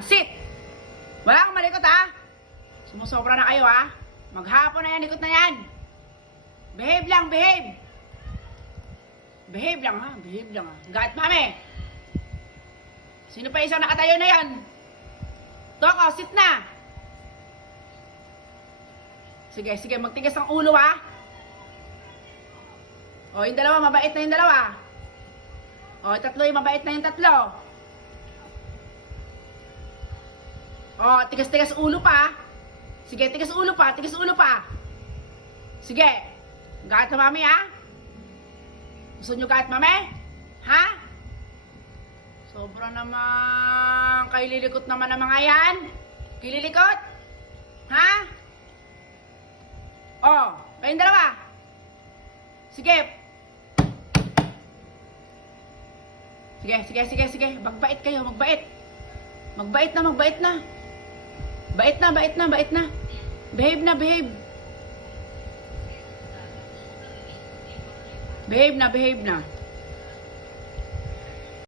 Sit! Wala kang malikot ha. Sumusobra na kayo ha. Maghapon na yan, likot na yan. Behave lang, behave. Behave lang ha, behave lang ha. Gat mami. Sino pa isang nakatayo na yan? Toko, sit na. Sige, sige, magtigas ang ulo ha. O, yung dalawa, mabait na yung dalawa. O, tatlo, yung mabait na yung tatlo. O, tigas-tigas ulo pa. Sige, tigas ulo pa, tigas ulo pa. Sige. Gaat na mami, ha? Gusto nyo gaat mami? Ha? Sobra naman. Kayo lilikot naman ng mga yan. Kayo lilikot? Ha? O, kayong dalawa. Sige. Sige, sige, sige, sige. Magbait kayo, magbait. Magbait na, magbait na. Bait na, bait na, bait na. Behave na, behave. Behave na, behave na.